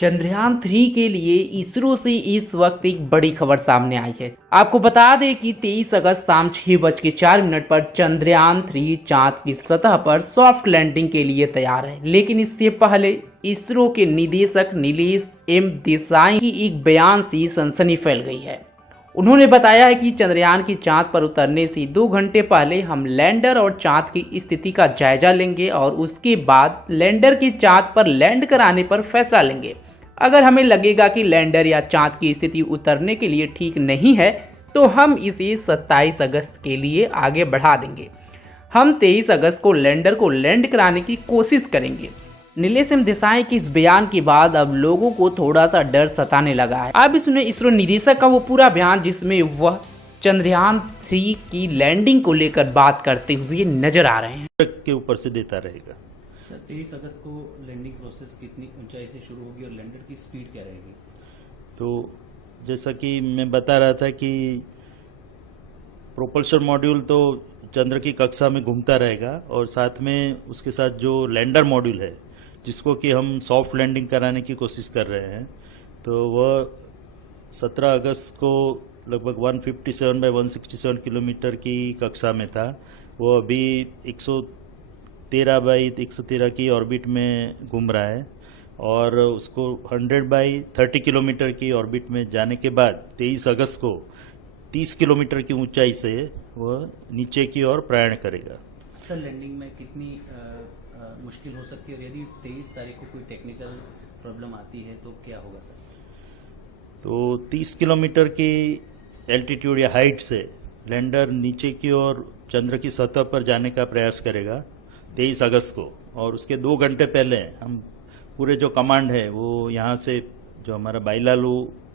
चंद्रयान 3 के लिए इसरो से इस वक्त एक बड़ी खबर सामने आई है। आपको बता दें कि 23 अगस्त शाम 6:04 पर चंद्रयान 3 चांद की सतह पर सॉफ्ट लैंडिंग के लिए तैयार है। लेकिन इससे पहले इसरो के निदेशक नीलेश एम देसाई की एक बयान से सनसनी फैल गई है। उन्होंने बताया है कि चंद्रयान की चांद पर उतरने से 2 घंटे पहले हम लैंडर और चांद की स्थिति का जायजा लेंगे और उसके बाद लैंडर के चांद पर लैंड कराने पर फैसला लेंगे। अगर हमें लगेगा कि लैंडर या चांद की स्थिति उतरने के लिए ठीक नहीं है तो हम इसे 27 अगस्त के लिए आगे बढ़ा देंगे। हम 23 अगस्त को लैंडर को लैंड कराने की कोशिश करेंगे। नीलेश एम देसाई के इस बयान के बाद अब लोगों को थोड़ा सा डर सताने लगा है। अब इसमें इसरो निदेशक का वो पूरा बयान जिसमें वह चंद्रयान 3 की लैंडिंग को लेकर बात करते हुए नजर आ रहे हैं। के ऊपर से देता रहेगा। सर 23 अगस्त को लैंडिंग प्रोसेस कितनी ऊंचाई से शुरू होगी और लैंडर की स्पीड क्या रहेगी? तो जैसा कि मैं बता रहा था कि प्रोपल्शन मॉड्यूल तो चंद्र की कक्षा में घूमता रहेगा और साथ में उसके साथ जो लैंडर मॉड्यूल है जिसको कि हम सॉफ्ट लैंडिंग कराने की कोशिश कर रहे हैं, तो वह 17 अगस्त को लगभग 157 बाई 167 किलोमीटर की कक्षा में था। वो अभी 113 बाई 113 की ऑर्बिट में घूम रहा है और उसको 100 बाई 30 किलोमीटर की ऑर्बिट में जाने के बाद 23 अगस्त को 30 किलोमीटर की ऊंचाई से वह नीचे की ओर प्रयाण करेगा। सर लैंडिंग में कितनी मुश्किल हो सकती है और यदि 23 तारीख को कोई टेक्निकल प्रॉब्लम आती है तो क्या होगा सर? तो 30 किलोमीटर की एल्टीट्यूड या हाइट से लैंडर नीचे की ओर चंद्र की सतह पर जाने का प्रयास करेगा 23 अगस्त को, और उसके 2 घंटे पहले हम पूरे जो कमांड है वो यहाँ से जो हमारा बाइलालू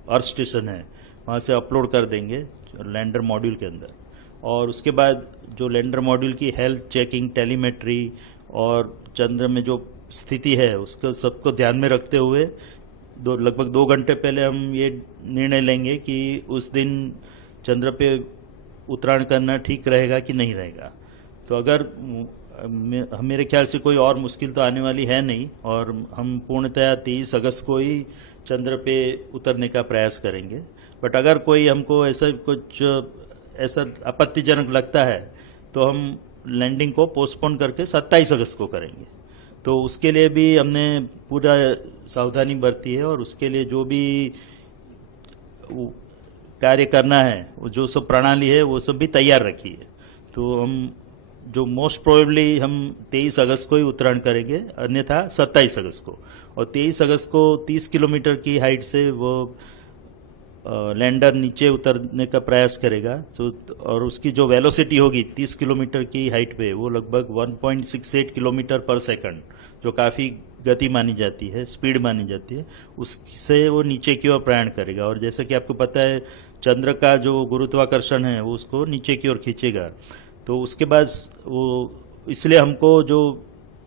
अर्थ स्टेशन है वहाँ से अपलोड कर देंगे लैंडर मॉड्यूल के अंदर। और उसके बाद जो लैंडर मॉड्यूल की हेल्थ चेकिंग, टेलीमेट्री और चंद्र में जो स्थिति है उसको सबको ध्यान में रखते हुए लगभग 2 घंटे पहले हम ये निर्णय लेंगे कि उस दिन चंद्र पे उतराण करना ठीक रहेगा कि नहीं रहेगा। तो अगर मेरे ख्याल से कोई और मुश्किल तो आने वाली है नहीं और हम पूर्णतया 23 अगस्त को ही चंद्र पे उतरने का प्रयास करेंगे। बट अगर कोई हमको ऐसा आपत्तिजनक लगता है तो हम लैंडिंग को पोस्टपोन करके 27 अगस्त को करेंगे। तो उसके लिए भी हमने पूरा सावधानी बरती है और उसके लिए जो भी कार्य करना है वो जो सब प्रणाली है वो सब भी तैयार रखी है। तो हम जो मोस्ट प्रोबेबली हम 23 अगस्त को ही उत्तरायण करेंगे, अन्यथा 27 अगस्त को। और 23 अगस्त को 30 किलोमीटर की हाइट से वो लैंडर नीचे उतरने का प्रयास करेगा। तो और उसकी जो वेलोसिटी होगी 30 किलोमीटर की हाइट पे वो लगभग 1.68 किलोमीटर पर सेकंड, जो काफ़ी गति मानी जाती है, स्पीड मानी जाती है, उससे वो नीचे की ओर प्रयाण करेगा। और जैसा कि आपको पता है चंद्र का जो गुरुत्वाकर्षण है वो उसको नीचे की ओर खींचेगा। तो उसके बाद वो इसलिए हमको जो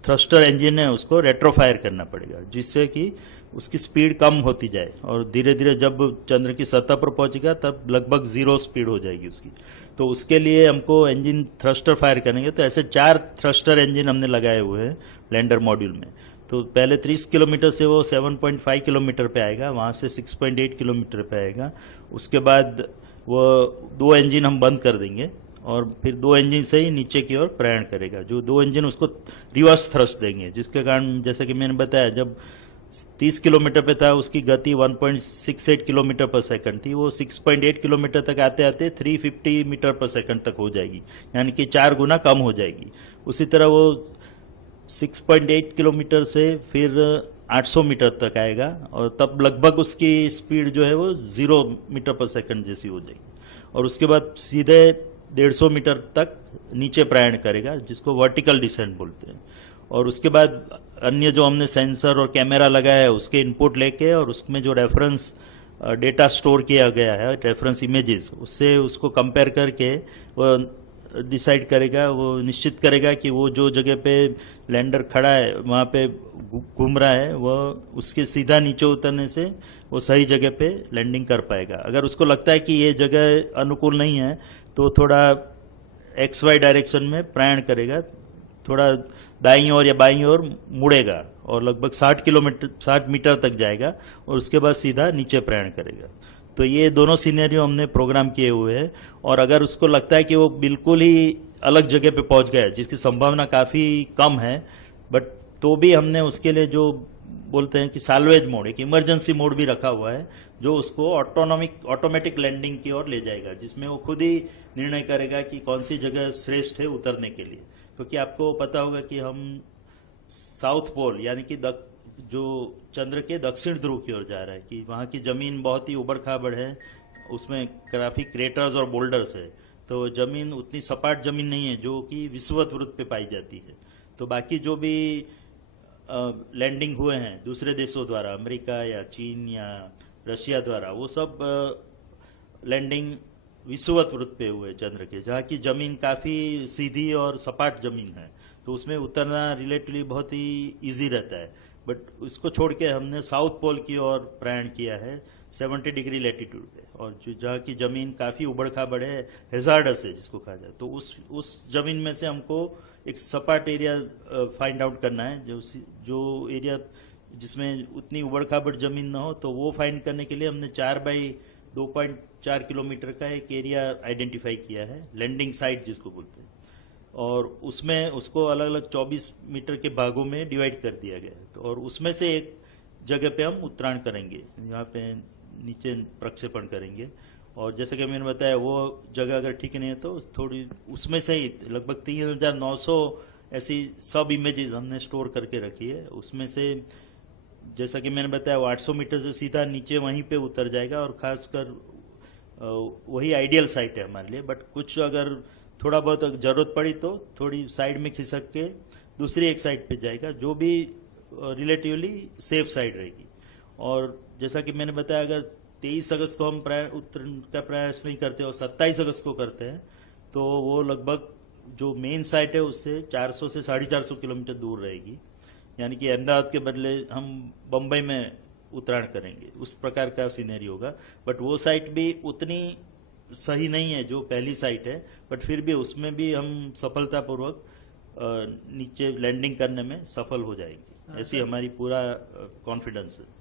थ्रस्टर इंजन है उसको रेट्रोफायर करना पड़ेगा जिससे कि उसकी स्पीड कम होती जाए और धीरे धीरे जब चंद्र की सतह पर पहुंचेगा तब लगभग 0 स्पीड हो जाएगी उसकी। तो उसके लिए हमको इंजन थ्रस्टर फायर करेंगे। तो ऐसे 4 थ्रस्टर इंजन हमने लगाए हुए हैं लैंडर मॉड्यूल में। तो पहले 30 किलोमीटर से वो 7.5 किलोमीटर पे आएगा, वहाँ से 6.8 किलोमीटर पे आएगा। उसके बाद वो 2 इंजन हम बंद कर देंगे और फिर 2 इंजन से ही नीचे की ओर प्रयाण करेगा। जो 2 इंजन उसको रिवर्स थ्रस्ट देंगे, जिसके कारण जैसा कि मैंने बताया जब 30 किलोमीटर पे था उसकी गति 1.68 किलोमीटर पर सेकंड थी, वो 6.8 किलोमीटर तक आते आते 350 मीटर पर सेकंड तक हो जाएगी, यानी कि 4 गुना कम हो जाएगी। उसी तरह वो 6.8 किलोमीटर से फिर 800 मीटर तक आएगा और तब लगभग उसकी स्पीड जो है वो 0 मीटर पर सेकंड जैसी हो जाएगी। और उसके बाद सीधे 150 मीटर तक नीचे प्रयाण करेगा जिसको वर्टिकल डिसेंट बोलते हैं। और उसके बाद अन्य जो हमने सेंसर और कैमरा लगाया है उसके इनपुट लेके और उसमें जो रेफरेंस डेटा स्टोर किया गया है, रेफरेंस इमेजेस, उससे उसको कंपेयर करके वो डिसाइड करेगा, वो निश्चित करेगा कि वो जो जगह पे लैंडर खड़ा है वहाँ पे घूम रहा है वह उसके सीधा नीचे उतरने से वो सही जगह पे लैंडिंग कर पाएगा। अगर उसको लगता है कि ये जगह अनुकूल नहीं है तो थोड़ा XY डायरेक्शन में प्रयाण करेगा, थोड़ा दाईं ओर या बाईं ओर मुड़ेगा और लगभग 60 मीटर तक जाएगा और उसके बाद सीधा नीचे प्रयाण करेगा। तो ये दोनों सिनेरियो हमने प्रोग्राम किए हुए हैं और अगर उसको लगता है कि वो बिल्कुल ही अलग जगह पे पहुंच गया है जिसकी संभावना काफी कम है, बट तो भी हमने उसके लिए जो बोलते हैं कि साल्वेज मोड, एक इमरजेंसी मोड भी रखा हुआ है जो उसको ऑटोमेटिक लैंडिंग की ओर ले जाएगा, जिसमें वो खुद ही निर्णय करेगा कि कौन सी जगह श्रेष्ठ है उतरने के लिए। क्योंकि आपको पता होगा कि हम साउथ पोल यानी कि जो चंद्र के दक्षिण ध्रुव की ओर जा रहा है, कि वहां की जमीन बहुत ही उबड़ खाबड़ है, उसमें काफी क्रेटर्स और बोल्डर्स है, तो जमीन उतनी सपाट जमीन नहीं है जो कि विषुवत वृत्त पे पाई जाती है। तो बाकी जो भी लैंडिंग हुए हैं दूसरे देशों द्वारा, अमेरिका या चीन या रशिया द्वारा, वो सब लैंडिंग विषुवत वृत्त पे हुए चंद्र के, जहाँ की जमीन काफी सीधी और सपाट जमीन है, तो उसमें उतरना रिलेटिवली बहुत ही इजी रहता है। बट उसको छोड़ के हमने साउथ पोल की ओर प्रयाण किया है 70 डिग्री लैटिट्यूड पे, और जहाँ की जमीन काफी उबड़ खाबड़ है, हेजार्डस है जिसको कहा जाए, तो उस जमीन में से हमको एक सपाट एरिया फाइंड आउट करना है, जो एरिया जिसमें उतनी उबड़ खाबड़ जमीन ना हो, तो वो फाइंड करने के लिए हमने 4 बाई 2.4 किलोमीटर का एक एरिया आइडेंटिफाई किया है, लैंडिंग साइट जिसको बोलते हैं, और उसमें उसको अलग अलग 24 मीटर के भागों में डिवाइड कर दिया गया है। तो और उसमें से एक जगह पे हम उत्तरायण करेंगे, यहाँ पे नीचे प्रक्षेपण करेंगे, और जैसे कि मैंने बताया वो जगह अगर ठीक नहीं है तो थोड़ी उसमें से ही लगभग 3900 ऐसी सब इमेजेस हमने स्टोर करके रखी है। उसमें से जैसा कि मैंने बताया वो 800 मीटर से सीधा नीचे वहीं पे उतर जाएगा, और खासकर वही आइडियल साइट है हमारे लिए। बट कुछ अगर थोड़ा बहुत जरूरत पड़ी तो थोड़ी साइड में खिसक के दूसरी एक साइड पे जाएगा, जो भी रिलेटिवली सेफ साइड रहेगी। और जैसा कि मैंने बताया अगर 23 अगस्त को हम उतरने का प्रयास नहीं करते और 27 अगस्त को करते हैं, तो वो लगभग जो मेन साइट है उससे 400 से 450 किलोमीटर दूर रहेगी, यानी कि अहमदाबाद के बदले हम बम्बई में उत्तरायण करेंगे, उस प्रकार का सीनरी होगा। बट वो साइट भी उतनी सही नहीं है जो पहली साइट है, बट फिर भी उसमें भी हम सफलतापूर्वक नीचे लैंडिंग करने में सफल हो जाएंगे, ऐसी हमारी पूरा कॉन्फिडेंस है।